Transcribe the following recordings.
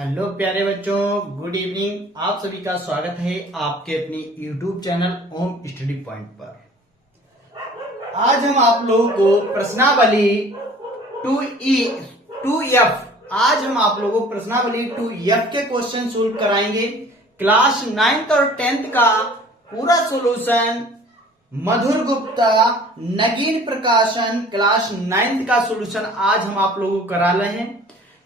Hello प्यारे बच्चों, good evening. आप सभी का स्वागत है आपके अपने यूट्यूब चैनल ओम स्टडी पॉइंट पर। आज हम आप लोगों को प्रश्नावली 2F आज हम आप लोगों को प्रश्नावली 2F के क्वेश्चन सोल्व कराएंगे। क्लास 9th और 10th का पूरा सॉल्यूशन मधुर गुप्ता नगीन प्रकाशन क्लास 9th का सॉल्यूशन आज हम आप लोगों को करा रहे हैं।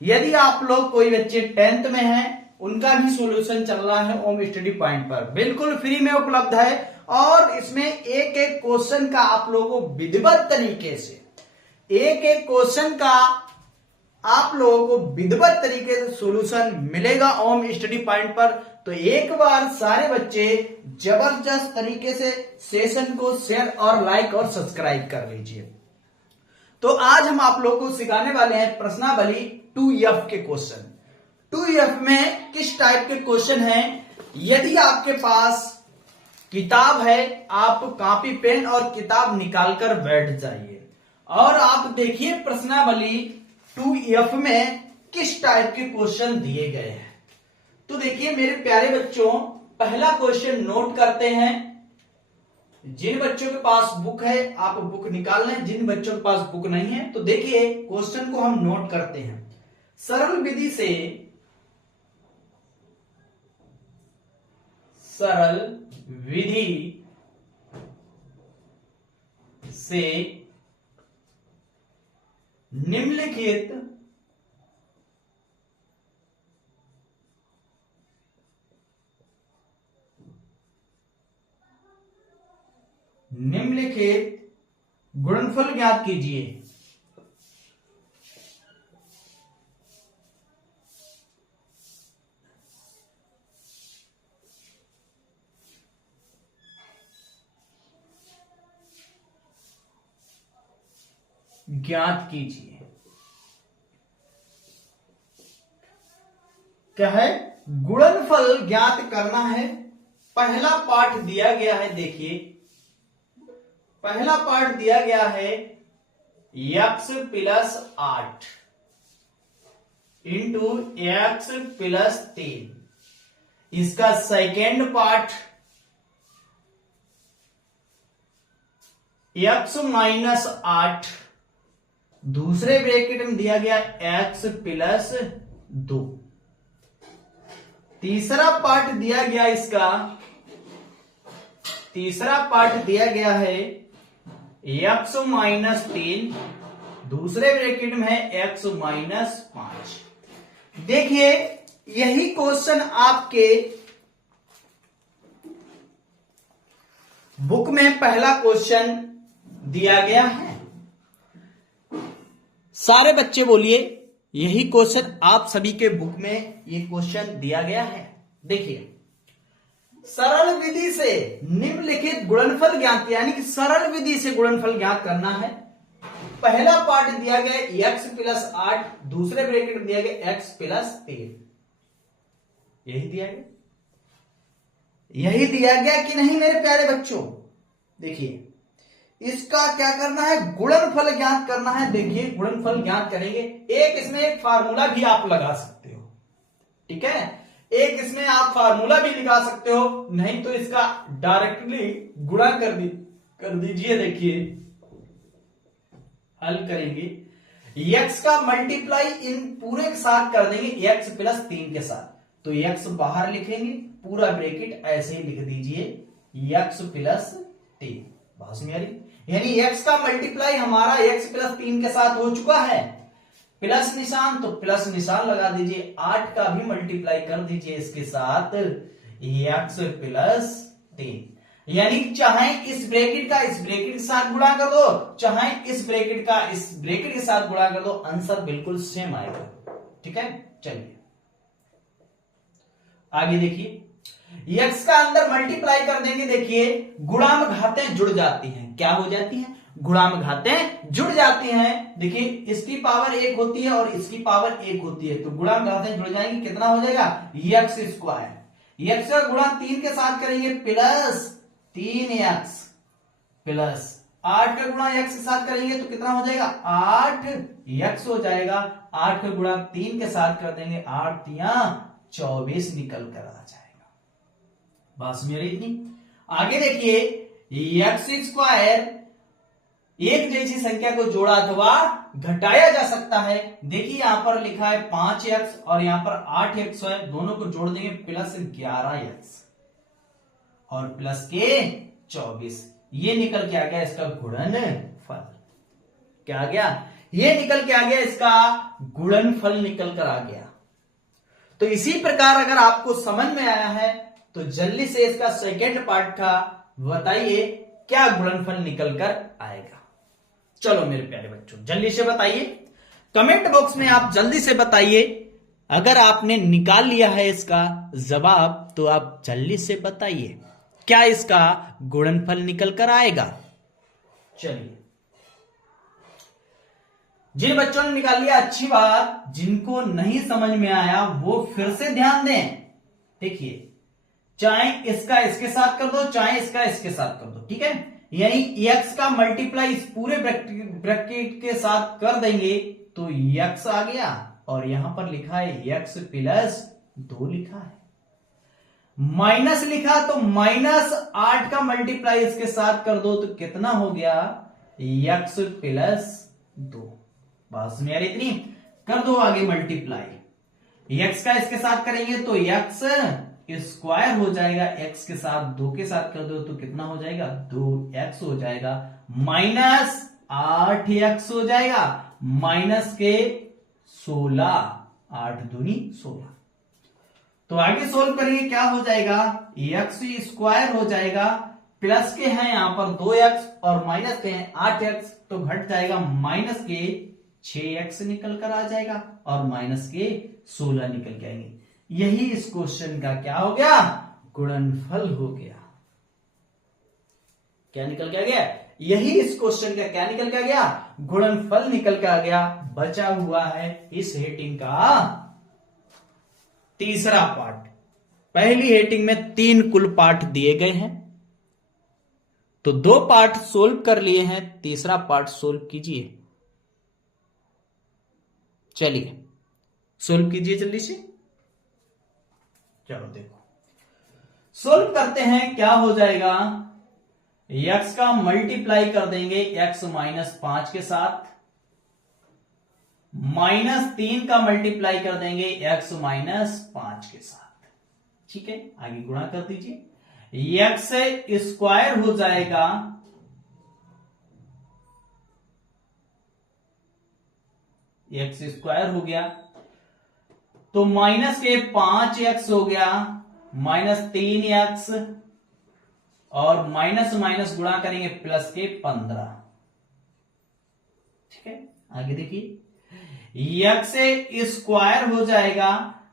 यदि आप लोग कोई बच्चे 10th में हैं, उनका भी सॉल्यूशन चल रहा है ओम स्टडी पॉइंट पर, बिल्कुल फ्री में उपलब्ध है। और इसमें एक एक क्वेश्चन का आप लोगों को विधिवत तरीके से सॉल्यूशन मिलेगा ओम स्टडी पॉइंट पर। तो एक बार सारे बच्चे जबरदस्त तरीके से सेशन को शेयर और लाइक और सब्सक्राइब कर लीजिए। तो आज हम आप लोगों को सिखाने वाले हैं प्रश्नावली 2F के क्वेश्चन। 2F में किस टाइप के क्वेश्चन हैं? यदि आपके पास किताब है, आप कॉपी पेन और किताब निकालकर बैठ जाइए और आप देखिए प्रश्नावली 2F में किस टाइप के क्वेश्चन दिए गए हैं। तो देखिए मेरे प्यारे बच्चों, पहला क्वेश्चन नोट करते हैं। जिन बच्चों के पास बुक है आप बुक निकाल लें, जिन बच्चों के पास बुक नहीं है तो देखिए क्वेश्चन को हम नोट करते हैं। सरल विधि से निम्नलिखित गुणनफल ज्ञात कीजिए। ज्ञात कीजिए क्या है? गुणनफल ज्ञात करना है। पहला पाठ दिया गया है, देखिए पहला पार्ट दिया गया है x plus 8 into x plus 3। इसका सेकेंड पार्ट x माइनस 8, दूसरे ब्रैकेट में दिया गया x प्लस 2। तीसरा पार्ट दिया गया है x माइनस 3, दूसरे ब्रैकेट में है x माइनस 5। देखिए यही क्वेश्चन आपके बुक में पहला क्वेश्चन दिया गया है। सारे बच्चे बोलिए, यही क्वेश्चन आप सभी के बुक में ये क्वेश्चन दिया गया है। देखिए सरल विधि से निम्नलिखित गुणनफल ज्ञात, यानी कि सरल विधि से गुणनफल ज्ञात करना है। पहला पार्ट दिया गया x प्लस 8, दूसरे ब्रैकेट में दिया गया x प्लस 3। यही दिया गया कि नहीं मेरे प्यारे बच्चों? देखिए इसका क्या करना है, गुणनफल ज्ञात करना है। देखिए गुणनफल ज्ञात करेंगे। इसमें एक फार्मूला भी आप लगा सकते हो, ठीक है? इसमें आप फार्मूला भी लगा सकते हो, नहीं तो इसका डायरेक्टली गुणा कर दीजिए। देखिए हल करेंगे, x का मल्टीप्लाई इन पूरे के साथ कर देंगे x प्लस 3 के साथ। तो x बाहर लिखेंगे, पूरा ब्रैकेट ऐसे ही लिख दीजिए x प्लस 3। बात समझ आ रही? यानी x का मल्टीप्लाई हमारा x प्लस 3 के साथ हो चुका है। प्लस निशान तो प्लस निशान लगा दीजिए, 8 का भी मल्टीप्लाई कर दीजिए इसके साथ x प्लस 3। यानी चाहे इस ब्रैकेट का इस ब्रैकेट के साथ गुणा कर दो, चाहे इस ब्रैकेट का इस ब्रैकेट के साथ गुणा कर दो, आंसर बिल्कुल सेम आएगा। ठीक है, चलिए आगे देखिए। x का अंदर मल्टीप्लाई कर देंगे। देखिए गुणाम घातें जुड़ जाती हैं। क्या हो जाती हैं? गुणाम घातें जुड़ जाती हैं। देखिए इसकी पावर 1 होती है और इसकी पावर 1 होती है, तो गुणाम घातें जुड़ जाएंगी। कितना हो जाएगा? x square. x का गुणा 3 के साथ करेंगे प्लस 3x प्लस 8 का गुणा x के साथ करेंगे तो कितना हो जाएगा 8x हो जाएगा। 8 का गुणा 3 के साथ कर देंगे 8 या 24 निकल कर आ जाएगा। बस मेरी इतनी। आगे देखिए x स्क्वायर एक जैसी संख्या को जोड़ा अथवा घटाया जा सकता है। देखिए यहां पर लिखा है 5x और यहां पर 8x है, दोनों को जोड़ देंगे प्लस 11x और प्लस के 24। ये निकल के आ गया इसका गुणनफल। क्या आ गया? ये निकल के आ गया इसका गुणनफल निकल कर आ गया। तो इसी प्रकार अगर आपको समझ में आया है तो जल्दी से इसका सेकेंड पार्ट का बताइए क्या गुणनफल निकल कर आएगा। चलो मेरे प्यारे बच्चों जल्दी से बताइए, कमेंट बॉक्स में आप जल्दी से बताइए। अगर आपने निकाल लिया है इसका जवाब तो आप जल्दी से बताइए क्या इसका गुणनफल निकल कर आएगा। चलिए, जिन बच्चों ने निकाल लिया अच्छी बात, जिनको नहीं समझ में आया वो फिर से ध्यान दें। देखिए, चाहे इसका इसके साथ कर दो, चाहे इसका इसके साथ कर दो, ठीक है। यानी x का मल्टीप्लाई इस पूरे ब्रैकेट के साथ कर देंगे तो x आ गया और यहां पर लिखा है x प्लस 2 लिखा है। माइनस लिखा तो -8 का मल्टीप्लाई इसके साथ कर दो तो कितना हो गया x प्लस 2। बस में यार इतनी। कर दो आगे मल्टीप्लाई, x का इसके साथ करेंगे तो x स्क्वायर हो जाएगा, x के साथ 2 के साथ कर दो तो कितना हो जाएगा 2x हो जाएगा, माइनस 8x हो जाएगा, माइनस के 16, 8 दूनी 16। तो आगे सोल्व करेंगे क्या हो जाएगा x स्क्वायर हो जाएगा, प्लस के हैं यहां पर 2x और माइनस के हैं 8x तो घट जाएगा, माइनस के 6x निकल कर आ जाएगा और माइनस के 16 निकल के आएंगे। यही इस क्वेश्चन का क्या हो गया गुणनफल हो गया। क्या निकल के आ गया? यही इस क्वेश्चन का क्या निकल के आ गया गुणनफल निकल के आ गया। बचा हुआ है इस हेटिंग का तीसरा पार्ट। पहली हेटिंग में 3 कुल पार्ट दिए गए हैं तो 2 पार्ट सोल्व कर लिए हैं, तीसरा पार्ट सोल्व कीजिए। चलिए सोल्व कीजिए जल्दी से। चलो देखो सोल्व करते हैं क्या हो जाएगा। x का मल्टीप्लाई कर देंगे x -5 के साथ, -3 का मल्टीप्लाई कर देंगे x -5 के साथ, ठीक है। आगे गुणा कर दीजिए, x स्क्वायर हो जाएगा, x स्क्वायर हो गया तो माइनस के 5x हो गया, -3x और माइनस माइनस गुणा करेंगे प्लस के 15, ठीक है। आगे देखिए x स्क्वायर हो जाएगा,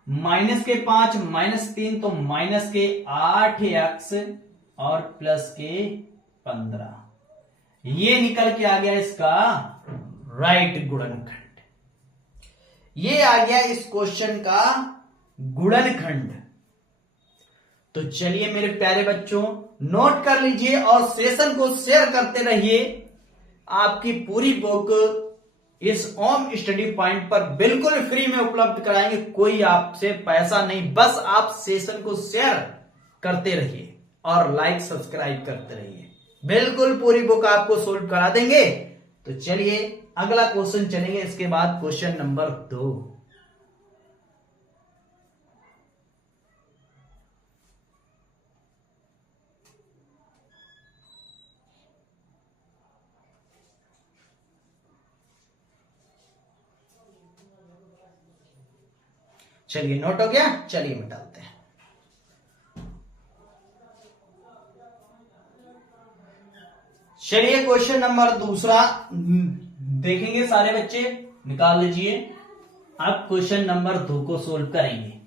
माइनस के 5 -3 तो माइनस के 8x और प्लस के 15। ये निकल के आ गया इसका राइट गुणनखंड। ये आ गया इस क्वेश्चन का गुणनखंड। तो चलिए मेरे प्यारे बच्चों नोट कर लीजिए और सेशन को शेयर करते रहिए। आपकी पूरी बुक इस ओम स्टडी पॉइंट पर बिल्कुल फ्री में उपलब्ध कराएंगे, कोई आपसे पैसा नहीं, बस आप सेशन को शेयर करते रहिए और लाइक सब्सक्राइब करते रहिए। बिल्कुल पूरी बुक आपको सोल्व करा देंगे। तो चलिए अगला क्वेश्चन चलेंगे, इसके बाद क्वेश्चन नंबर 2। चलिए नोट हो गया, चलिए मिटाते हैं। चलिए क्वेश्चन नंबर 2 देखेंगे, सारे बच्चे निकाल लीजिए। अब क्वेश्चन नंबर 2 को सोल्व करेंगे।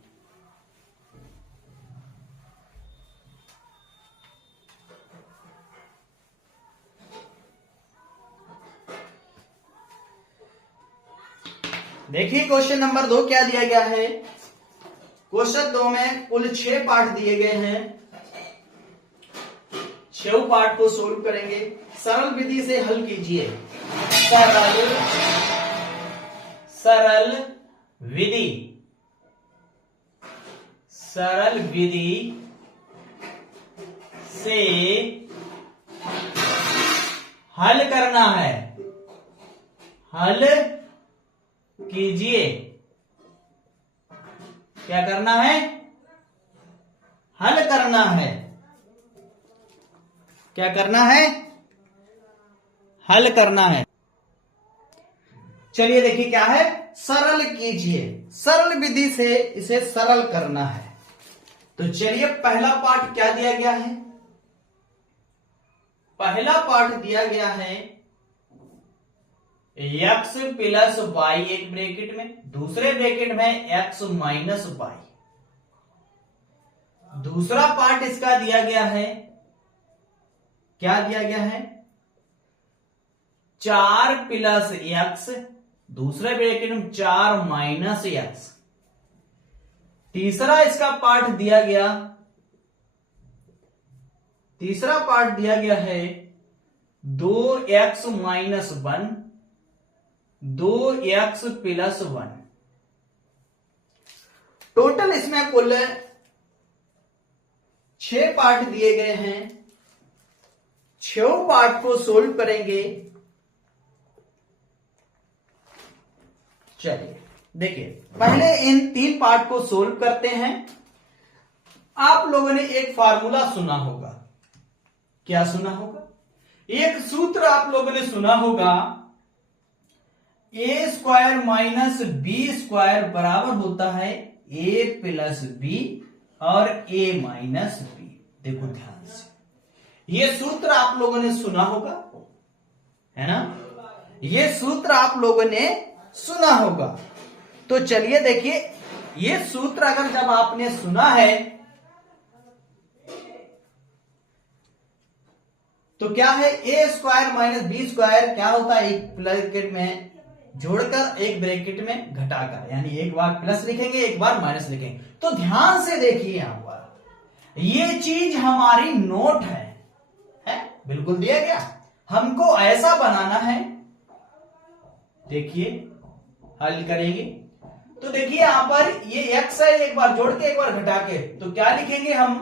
देखिए क्वेश्चन नंबर 2 क्या दिया गया है। क्वेश्चन 2 में कुल 6 पार्ट दिए गए हैं, 6 पार्ट को सोल्व करेंगे। सरल विधि से हल कीजिए। सरल विधि, सरल विधि से हल करना है, हल कीजिए। क्या करना है? हल करना है। क्या करना है? हल करना है। चलिए देखिए क्या है, सरल कीजिए, सरल विधि से इसे सरल करना है। तो चलिए पहला पार्ट क्या दिया गया है? पहला पार्ट दिया गया है x प्लस वाई एक ब्रैकेट में, दूसरे ब्रैकेट में x माइनस वाई। दूसरा पार्ट इसका दिया गया है, क्या दिया गया है? 4 प्लस एक्स, दूसरे ब्रैकेट में 4 माइनस एक्स। तीसरा इसका पार्ट दिया गया, तीसरा पार्ट दिया गया है 2x minus 1, 2x plus 1। Total इसमें कुल 6 पार्ट दिए गए हैं। 6 पार्ट को सोल्व करेंगे। चलिए देखिए, पहले इन 3 पार्ट को सोल्व करते हैं। आप लोगों ने एक फार्मूला सुना होगा। क्या सुना होगा? एक सूत्र आप लोगों ने सुना होगा, ए स्क्वायर माइनस बी स्क्वायर बराबर होता है ए प्लस बी और ए माइनस बी। देखो ध्यान से, ये सूत्र आप लोगों ने सुना होगा, है ना? ये सूत्र आप लोगों ने सुना होगा। तो चलिए देखिए, ये सूत्र अगर जब आपने सुना है तो क्या है, ए स्क्वायर माइनस बी स्क्वायर क्या होता है? एक ब्रैकेट में जोड़कर एक ब्रैकेट में घटाकर, यानी एक बार प्लस लिखेंगे एक बार माइनस लिखेंगे। तो ध्यान से देखिए, यहां पर ये चीज हमारी नोट है बिल्कुल दिया गया। हमको ऐसा बनाना है। देखिए हल करेंगे तो देखिए यहां पर ये x है, एक बार जोड़ के एक बार घटा के, तो क्या लिखेंगे हम?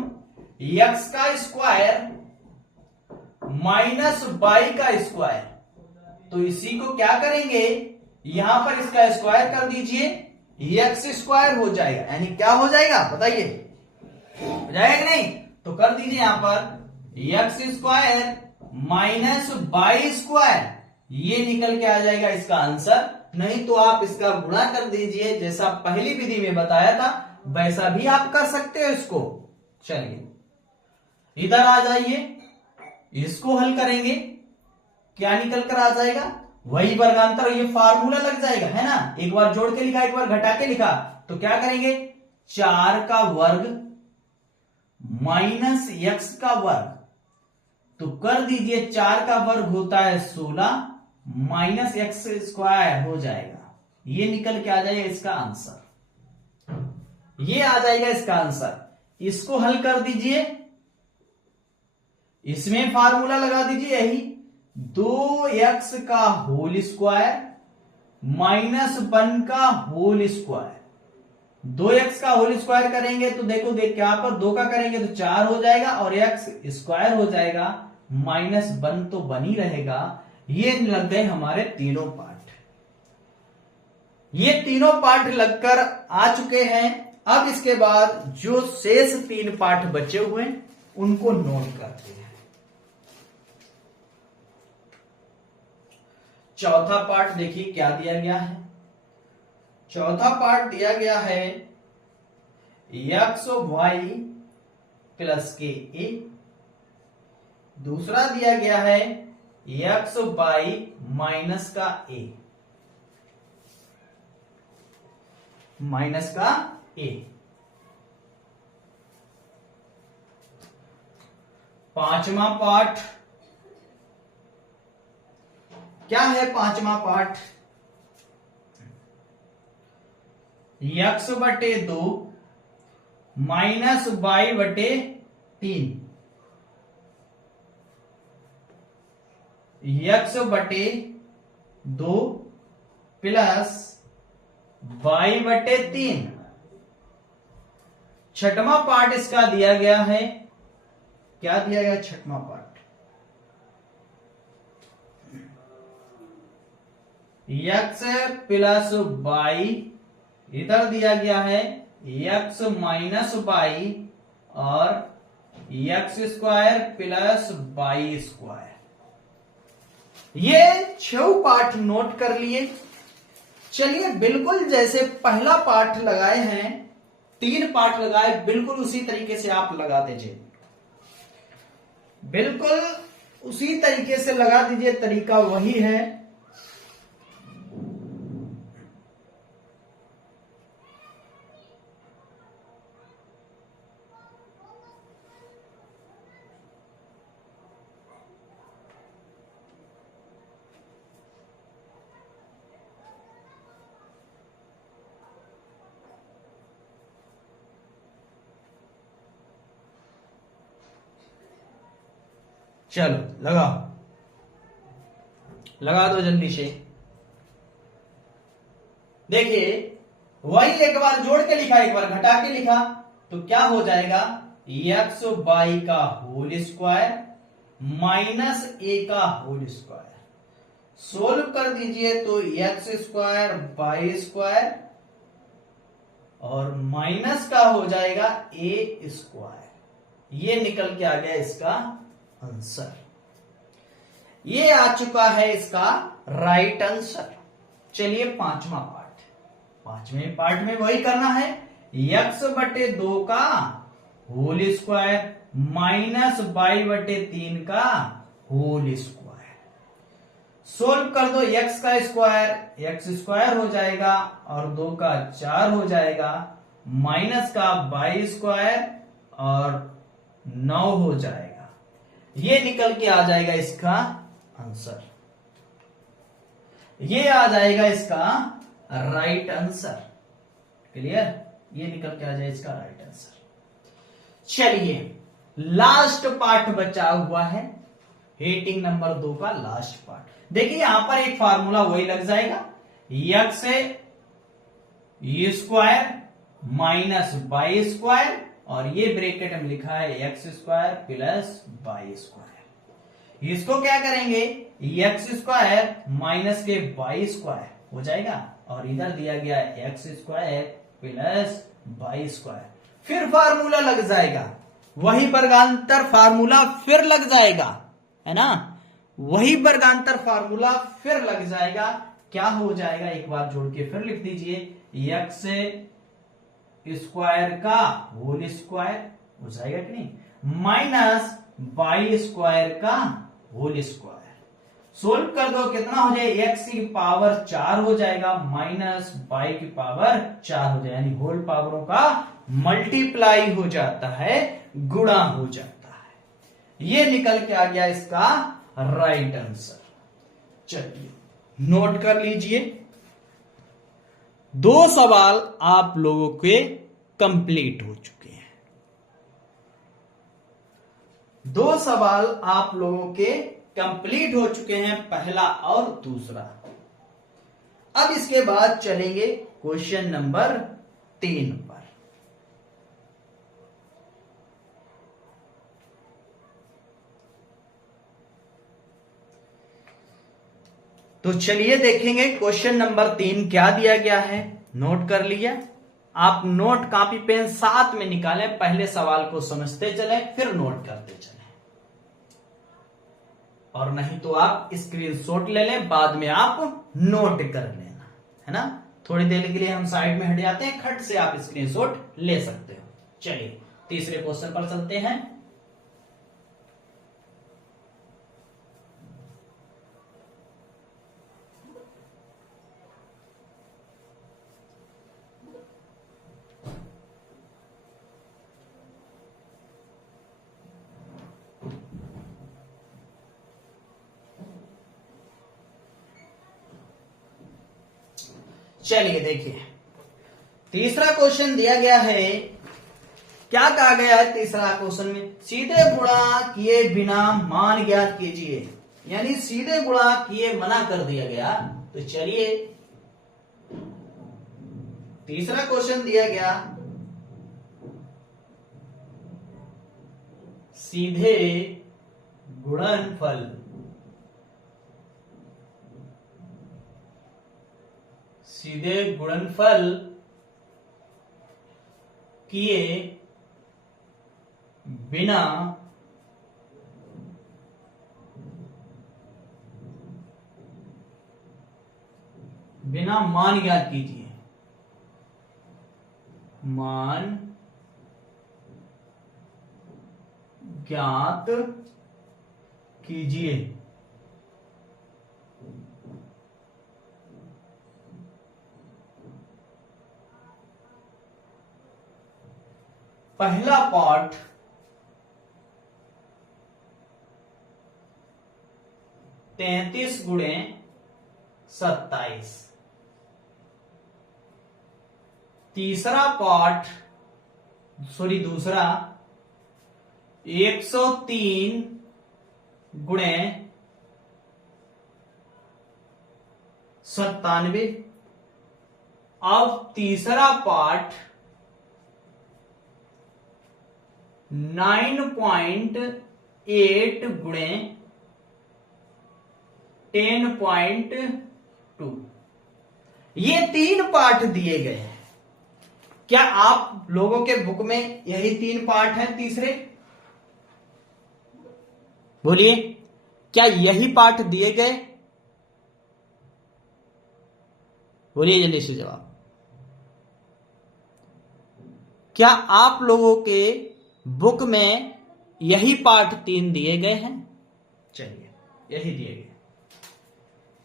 x का स्क्वायर माइनस y का स्क्वायर। तो इसी को क्या करेंगे, यहां पर इसका स्क्वायर कर दीजिए, x स्क्वायर हो जाएगा। यानी क्या हो जाएगा बताइए, हो जाएगा नहीं? तो कर दीजिए यहां पर x square minus y square, ये निकल के आ जाएगा इसका आंसर। नहीं तो आप इसका गुणा कर दीजिए, जैसा पहली विधि में बताया था वैसा भी आप कर सकते हो इसको। चलिए इधर आ जाइए, इसको हल करेंगे, क्या निकल कर आ जाएगा? वही वर्गांतर, ये फार्मूला लग जाएगा, है ना? एक बार जोड़ के लिखा एक बार घटा के लिखा, तो क्या करेंगे? 4 का वर्ग माइनस x का वर्ग, तो कर दीजिए 4 का वर्ग होता है 16 माइनस एक्स स्क्वायर हो जाएगा। ये निकल के आ जाएगा इसका आंसर, ये आ जाएगा इसका आंसर। इसको हल कर दीजिए, इसमें फार्मूला लगा दीजिए यही 2x का होल स्क्वायर माइनस 1 का होल स्क्वायर। 2x का होल स्क्वायर करेंगे तो देखो यहां पर 2 का करेंगे तो 4 हो जाएगा और x स्क्वायर हो जाएगा, माइनस 1 तो बनी रहेगा। ये लग गए हमारे तीनों पार्ट। ये तीनों पार्ट लगकर आ चुके हैं। अब इसके बाद जो शेष 3 पार्ट बचे हुए उनको नोट करते हैं। चौथा पार्ट देखिए क्या दिया गया है। चौथा पार्ट दिया गया है xy प्लस के ए। दूसरा दिया गया है xy माइनस का ए, माइनस का ए। पांचवा पार्ट क्या है? पांचवा पार्ट x बटे 2 माइनस y बटे 3। x बटे 2 प्लस y बटे 3। छठवां पार्ट इसका दिया गया है, क्या दिया गया छठवां पार्ट? x प्लस y, इधर दिया गया है x माइनस y और x square plus y square. ये 6 पार्ट नोट कर लिए। चलिए बिल्कुल जैसे पहला पार्ट लगाए हैं, 3 पार्ट लगाए, बिल्कुल उसी तरीके से आप लगा दीजिए, बिल्कुल उसी तरीके से लगा दीजिए, तरीका वही है। चलो लगा दो जल्दी से। देखिए वही एक बार जोड़ के लिखा, एक बार घटा के लिखा, तो क्या हो जाएगा? x y का होल स्क्वायर माइनस a का होल स्क्वायर। सोल्व कर दीजिए तो x स्क्वायर y स्क्वायर और माइनस का हो जाएगा a स्क्वायर। ये निकल के आ गया इसका आंसर। ये आ चुका है इसका राइट आंसर। चलिए पांचवा पार्ट, पांचवें पार्ट में वही करना है, x बटे 2 का होल स्क्वायर माइनस y बटे 3 का होल स्क्वायर। सोल्व कर दो, x का स्क्वायर x स्क्वायर हो जाएगा और 2 का 4 हो जाएगा, माइनस का y स्क्वायर और 9 हो जाएगा। ये निकल के आ जाएगा इसका आंसर, ये आ जाएगा इसका राइट आंसर। क्लियर? ये निकल के आ जाएगा इसका राइट आंसर। चलिए लास्ट पार्ट बचा हुआ है, हेटिंग नंबर 2 का लास्ट पार्ट। देखिए यहां पर एक फार्मूला वही लग जाएगा, x square minus y square और ये ब्रैकेट में लिखा है x square plus y square. इसको क्या करेंगे, x स्क्वायर माइनस के y स्क्वायर हो जाएगा और इधर दिया गया है x square plus y square. फिर फार्मूला लग जाएगा, वही वर्गांतर फार्मूला फिर लग जाएगा, है ना? वही वर्गांतर फार्मूला फिर लग जाएगा। क्या हो जाएगा, एक बार जोड़ के फिर लिख दीजिए, x स्क्वायर का होल स्क्वायर हो जाएगा कि नहीं, माइनस y स्क्वायर का होल स्क्वायर। सोल्व कर दो, कितना हो जाए, x की पावर 4 हो जाएगा माइनस y की पावर 4 हो जाएगा, यानी होल पावरों का मल्टीप्लाई हो जाता है, गुणा हो जाता है। ये निकल के आ गया इसका राइट आंसर। चलिए नोट कर लीजिए, 2 सवाल आप लोगों के कंप्लीट हो चुके हैं। 2 सवाल आप लोगों के कंप्लीट हो चुके हैं, पहला और दूसरा। अब इसके बाद चलेंगे क्वेश्चन नंबर 3 पर। तो चलिए देखेंगे क्वेश्चन नंबर 3 क्या दिया गया है। नोट कर लिया, आप नोट कॉपी पेन साथ में निकालें, पहले सवाल को समझते चले फिर नोट करते चले, और नहीं तो आप स्क्रीनशॉट ले लें, बाद में आप नोट कर लेना, है ना? थोड़ी देर के लिए हम साइड में हट जाते हैं, खट से आप स्क्रीनशॉट ले सकते हो। चलिए तीसरे क्वेश्चन पर चलते हैं। चलिए देखिए, तीसरा क्वेश्चन दिया गया है, क्या कहा गया है तीसरा क्वेश्चन में, सीधे गुणा किए बिना मान ज्ञात कीजिए। यानी सीधे गुणा किए मना कर दिया गया। तो चलिए तीसरा क्वेश्चन दिया गया, सीधे गुणनफल, सीधे गुणनफल किए बिना मान ज्ञात कीजिए, मान ज्ञात कीजिए। पहला पार्ट 33 गुणे 27, दूसरा 103 गुणे 97। अब तीसरा पार्ट 9.8 गुणे 10.2। ये 3 पार्ट दिए गए हैं। क्या आप लोगों के बुक में यही 3 पार्ट हैं? तीसरे बोलिए, क्या यही पार्ट दिए गए? बोलिए जल्दी से जवाब। क्या आप लोगों के बुक में यही पार्ट 3 दिए गए हैं? चलिए यही दिए गए।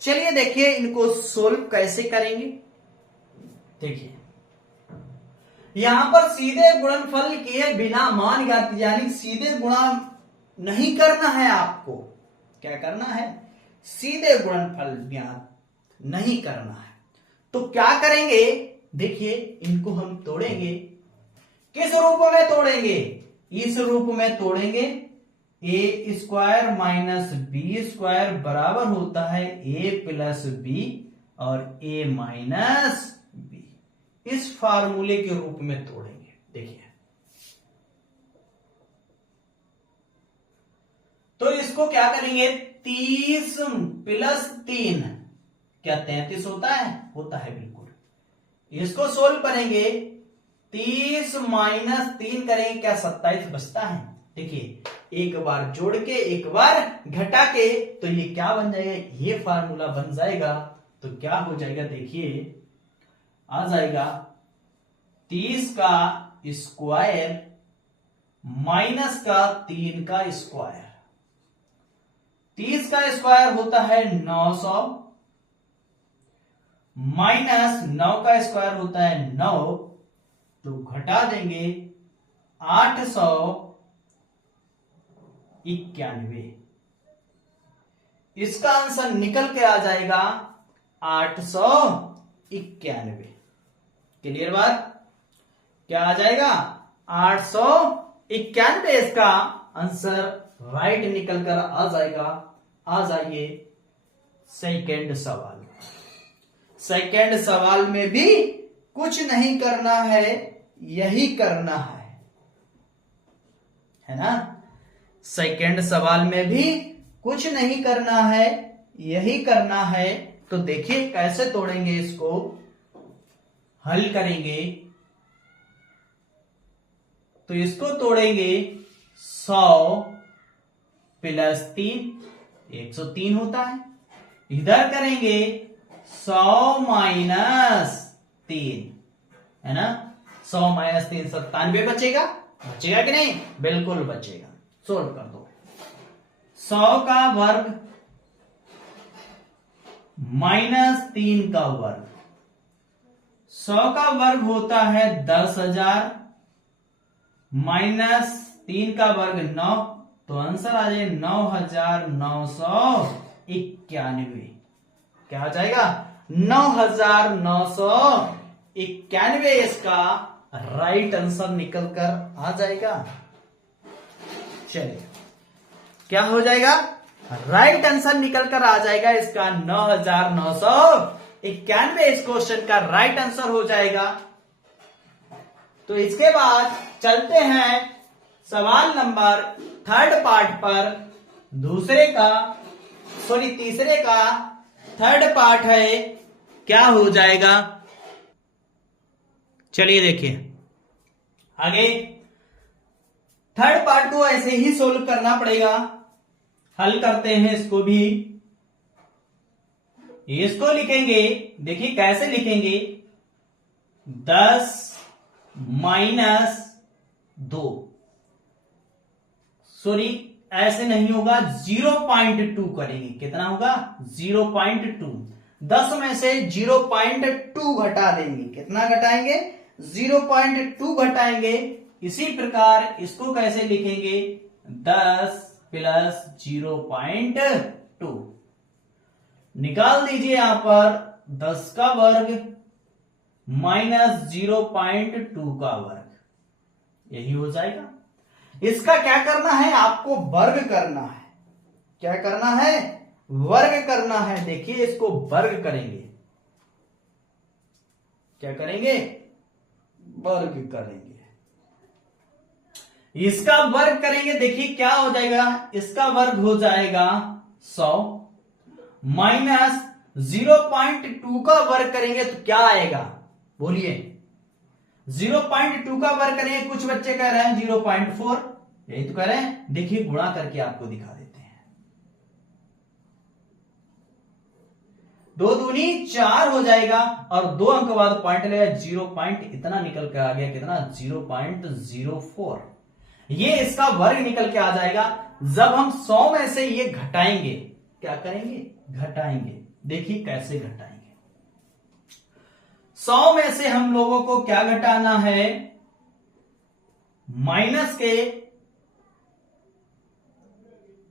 चलिए देखिए इनको सोल्व कैसे करेंगे। देखिए यहां पर सीधे गुणनफल किए बिना मान ज्ञात, यानी सीधे गुणा नहीं करना है आपको। क्या करना है? सीधे गुणनफल ज्ञात नहीं करना है। तो क्या करेंगे? देखिए इनको हम तोड़ेंगे। किस रूप में तोड़ेंगे? इस रूप में तोड़ेंगे। ए स्क्वायर माइनस बी स्क्वायर बराबर होता है ए प्लस बी और ए माइनस बी। इस फार्मूले के रूप में तोड़ेंगे। देखिए तो इसको क्या करेंगे? 30 प्लस 3 क्या 33 होता है? होता है बिल्कुल। इसको सोल्व करेंगे। 30 माइनस 3 करेंगे, क्या 27 बचता है? देखिए एक बार जोड़ के एक बार घटा के, तो ये क्या बन जाएगा? ये फार्मूला बन जाएगा। तो क्या हो जाएगा? देखिए आ जाएगा 30 का स्क्वायर माइनस का 3 का स्क्वायर। 30 का स्क्वायर होता है 900 माइनस 9 का स्क्वायर होता है 9, तो घटा देंगे 891। इसका आंसर निकल के आ जाएगा 891। क्लियर बात? क्या आ जाएगा? 891 इसका आंसर राइट निकल कर आ जाएगा। आ जाइए सेकंड सवाल। सेकंड सवाल में भी कुछ नहीं करना है, यही करना है ना? सेकंड सवाल में भी कुछ नहीं करना है, यही करना है। तो देखिए कैसे तोड़ेंगे, इसको हल करेंगे। तो इसको तोड़ेंगे 100 प्लस 3 103 होता है। इधर करेंगे 100 माइनस 3 है ना? 100 माइनस 3 97 बचेगा। बचेगा कि नहीं? बिल्कुल बचेगा। सोल्व कर दो। 100 का वर्ग माइनस 3 का वर्ग। 100 का वर्ग होता है 10,000 माइनस 3 का वर्ग 9, तो आंसर आ जाए 9,991। क्या आ जाएगा? 9,991 इसका राइट आंसर निकल कर आ जाएगा। चलिए क्या हो जाएगा? राइट आंसर निकल कर आ जाएगा इसका 9,991। इस क्वेश्चन का राइट आंसर हो जाएगा। तो इसके बाद चलते हैं सवाल नंबर थर्ड पार्ट पर। तीसरे का थर्ड पार्ट है, क्या हो जाएगा, चलिए देखिए आगे। थर्ड पार्ट को ऐसे ही सोल्व करना पड़ेगा। हल करते हैं इसको भी। इसको लिखेंगे, देखिए कैसे लिखेंगे, 10 माइनस 2, सॉरी ऐसे नहीं होगा, 0.2 करेंगे। कितना होगा, 0.2। 10 में से 0.2 घटा देंगे। कितना घटाएंगे, 0.2 घटाएंगे। इसी प्रकार इसको कैसे लिखेंगे, 10 प्लस 0.2 निकाल दीजिए। यहां पर 10 का वर्ग माइनस 0.2 का वर्ग, यही हो जाएगा। इसका क्या करना है, आपको वर्ग करना है। क्या करना है, वर्ग करना है। देखिए इसको वर्ग करेंगे। क्या करेंगे, वर्ग करेंगे। इसका वर्ग करेंगे, देखिए क्या हो जाएगा, इसका वर्ग हो जाएगा 100 माइनस 0.2 का वर्ग करेंगे तो क्या आएगा, बोलिए। 0.2 का वर्ग करेंगे, कुछ बच्चे कह रहे हैं 0.4, यही तो कह रहे हैं। देखिए गुणा करके आपको दिखा देते हैं। 2 दूनी 4 हो जाएगा और 2 अंक बाद पॉइंट लगेगा, 0 पॉइंट इतना निकल कर आ गया। कितना, 0.04। ये इसका वर्ग निकल के आ जाएगा। जब हम 100 में से ये घटाएंगे, क्या करेंगे, घटाएंगे। देखिए कैसे घटाएंगे। 100 में से हम लोगों को क्या घटाना है, माइनस के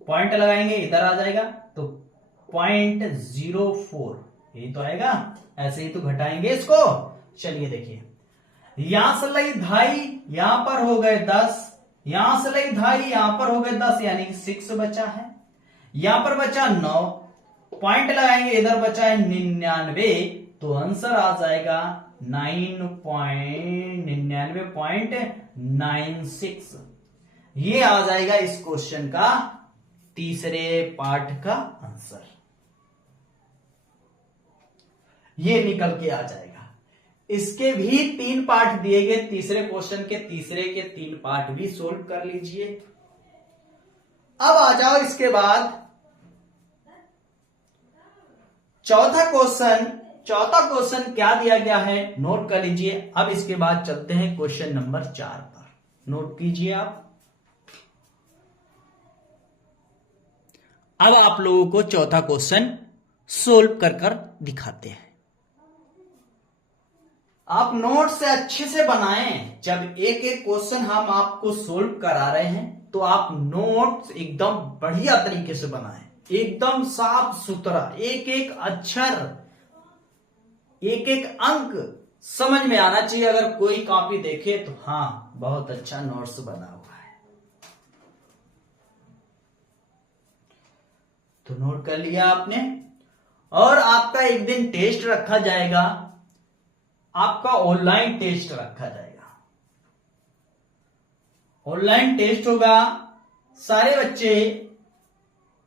पॉइंट लगाएंगे, इधर आ जाएगा तो 0.04, यही तो आएगा। ऐसे ही तो घटाएंगे इसको। चलिए देखिए, यहां से लई ढाई, यहां पर हो गए 10, यहां से लई ढाई, यहां पर हो गए 10, यानी 6 बचा है। यहां पर बचा 9, पॉइंट लगाएंगे, इधर बचा है 99, तो आंसर आ जाएगा 99.96। ये आ जाएगा इस क्वेश्चन का तीसरे पार्ट का आंसर। ये निकल के आ जाएगा। इसके भी 3 पार्ट दिए गए, तीसरे क्वेश्चन के तीसरे के 3 पार्ट भी सोल्व कर लीजिए। अब आ जाओ इसके बाद चौथा क्वेश्चन क्या दिया गया है, नोट कर लीजिए। अब इसके बाद चलते हैं क्वेश्चन नंबर 4 पर, नोट कीजिए आप। अब आप लोगों को चौथा क्वेश्चन सोल्व कर दिखाते हैं। आप नोट से अच्छे से बनाएं। जब एक एक क्वेश्चन हम आपको सोल्व करा रहे हैं तो आप नोट एकदम बढ़िया तरीके से बनाएं, एकदम साफ सुथरा, एक एक अक्षर, एक एक अंक समझ में आना चाहिए। अगर कोई कॉपी देखे तो हाँ, बहुत अच्छा नोट्स बना हुआ है। तो नोट कर लिया आपने। और आपका एक दिन टेस्ट रखा जाएगा, आपका ऑनलाइन टेस्ट रखा जाएगा। ऑनलाइन टेस्ट होगा, सारे बच्चे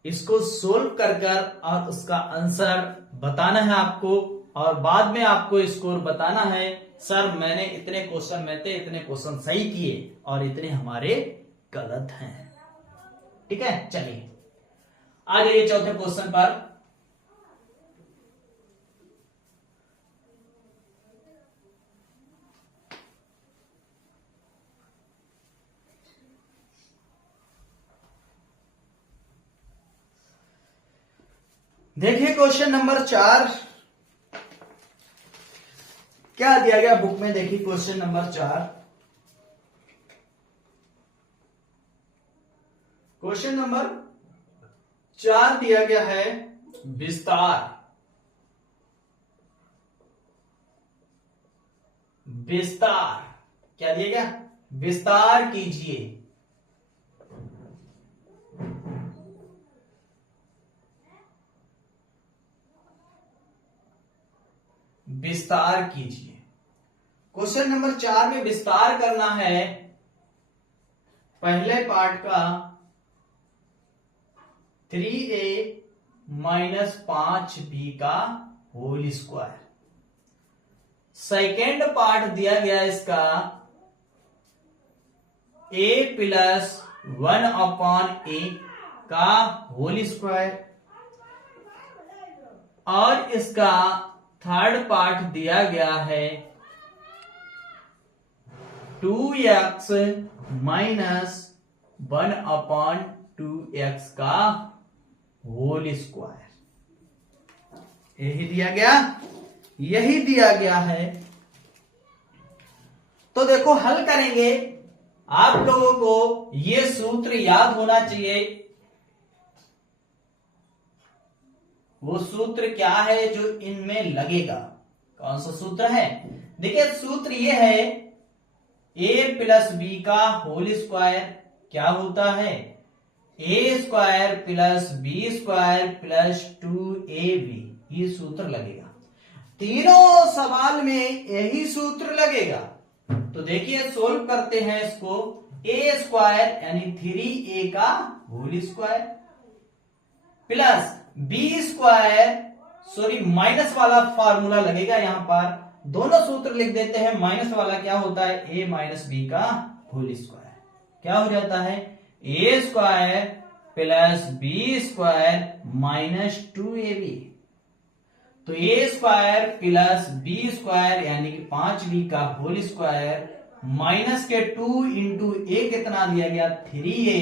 इसको सोल्व कर और उसका आंसर बताना है आपको, और बाद में आपको स्कोर बताना है, सर मैंने इतने क्वेश्चन सही किए और इतने हमारे गलत हैं। ठीक है, चलिए आ जाइए चौथे क्वेश्चन पर। देखिए क्वेश्चन नंबर 4 क्या दिया गया बुक में। देखिए क्वेश्चन नंबर 4, क्वेश्चन नंबर 4 दिया गया है विस्तार। विस्तार क्या दिया गया, विस्तार कीजिए। विस्तार कीजिए। क्वेश्चन नंबर 4 में विस्तार करना है पहले पार्ट का 3a माइनस 5b का होल स्क्वायर। सेकेंड पार्ट दिया गया इसका a प्लस 1/a का होल स्क्वायर, और इसका थर्ड पार्ट दिया गया है 2x माइनस 1/2x का होल स्क्वायर। यही दिया गया है। तो देखो हल करेंगे, आप लोगों को ये सूत्र याद होना चाहिए। वो सूत्र क्या है जो इनमें लगेगा, कौन सा सूत्र है? देखिए सूत्र ये है a प्लस बी का होल स्क्वायर क्या होता है a square plus b square plus 2ab। ये सूत्र लगेगा, तीनों सवाल में यही सूत्र लगेगा। तो देखिए सोल्व करते हैं इसको। a स्क्वायर यानी 3a का whole square plus b square, sorry minus वाला फार्मूला लगेगा यहां पर, दोनों सूत्र लिख देते हैं। माइनस वाला क्या होता है a माइनस बी का होल स्क्वायर, क्या हो जाता है a square plus b square minus 2ab। तो a square plus b square यानी कि 5b का होल स्क्वायर माइनस के 2 इंटू a कितना दिया गया 3a,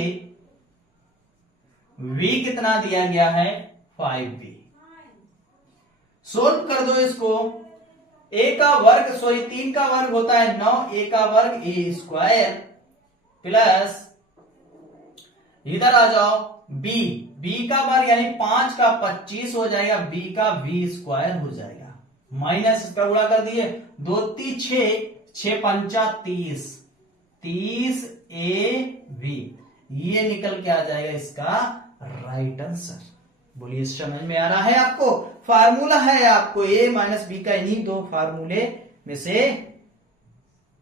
v कितना दिया गया है 5b। सोल्व कर दो इसको। a का वर्ग, सॉरी 3 का वर्ग होता है 9, a का वर्ग a स्क्वायर प्लस इधर आ जाओ b का वर्ग यानी 5 का 25 हो जाएगा, b का v स्क्वायर हो जाएगा, माइनस इसका गुणा कर दिए 2 3 6 पंचा 30 30ab। ये निकल के आ जाएगा इसका राइट आंसर। बोलिए समझ में आ रहा है आपको? फार्मूला है आपको a माइनस बी का, इन्हीं दो फार्मूले में से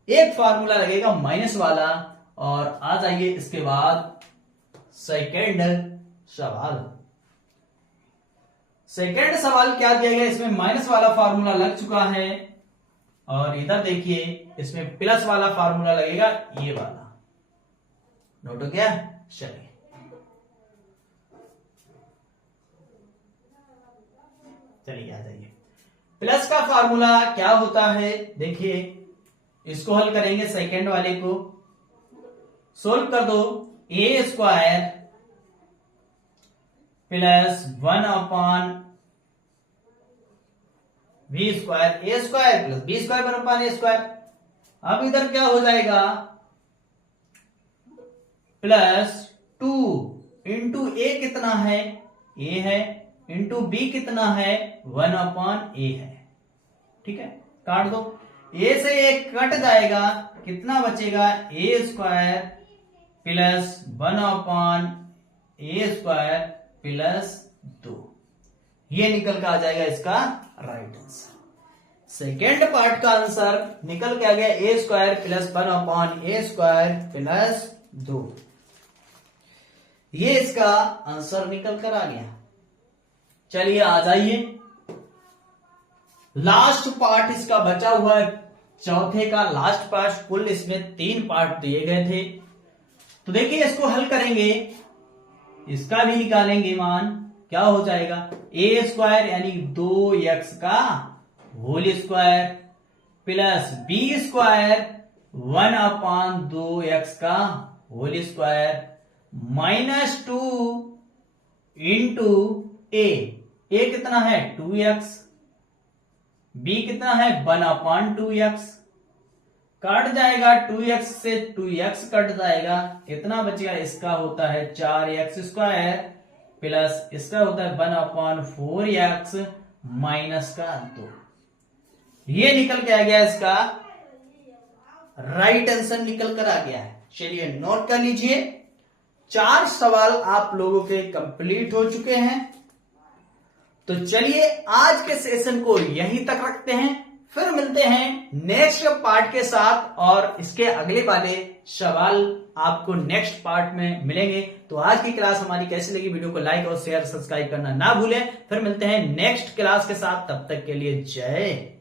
एक फार्मूला लगेगा माइनस वाला। और आ जाइए इसके बाद सेकेंड सवाल। सेकेंड सवाल क्या दिया गया, इसमें माइनस वाला फार्मूला लग चुका है और इधर देखिए इसमें प्लस वाला फार्मूला लगेगा, ये वाला। नोट हो गया? चलिए आ जाइए। प्लस का फार्मूला क्या होता है देखिए, इसको हल करेंगे सेकेंड वाले को। सोल्व कर दो a square plus 1/v square, a square plus b square बराबर a स्क्वायर। अब इधर क्या हो जाएगा प्लस 2 इंटू a कितना है a है, इंटू b कितना है 1/a है। ठीक है, काट दो, a से एक कट जाएगा, कितना बचेगा a square plus 1/a square plus 2। ये निकल के आ जाएगा इसका राइट आंसर। सेकेंड पार्ट का आंसर निकल के आ गया a square plus 1/a square plus 2। ये इसका आंसर निकल कर आ गया। चलिए आ जाइए, लास्ट पार्ट इसका बचा हुआ है, चौथे का लास्ट पार्ट। कुल इसमें 3 पार्ट दिए गए थे। तो देखिए इसको हल करेंगे, इसका भी निकालेंगे मान, क्या हो जाएगा a स्क्वायर यानी 2x का whole square plus b square 1/2x का whole square minus 2 into a कितना है 2x, b कितना है 1/2x। काट जाएगा 2x से 2x कट जाएगा, कितना बचेगा इसका होता है 4x स्क्वायर प्लस इसका होता है 1/4x माइनस का 2। ये निकल के आ गया, इसका राइट आंसर निकल कर आ गया है। चलिए नोट कर लीजिए, 4 सवाल आप लोगों के कंप्लीट हो चुके हैं। तो चलिए आज के सेशन को यहीं तक रखते हैं। फिर मिलते हैं नेक्स्ट पार्ट के साथ और इसके अगले वाले सवाल आपको नेक्स्ट पार्ट में मिलेंगे। तो आज की क्लास हमारी कैसी लगी, वीडियो को लाइक और शेयर सब्सक्राइब करना ना भूलें। फिर मिलते हैं नेक्स्ट क्लास के साथ, तब तक के लिए जय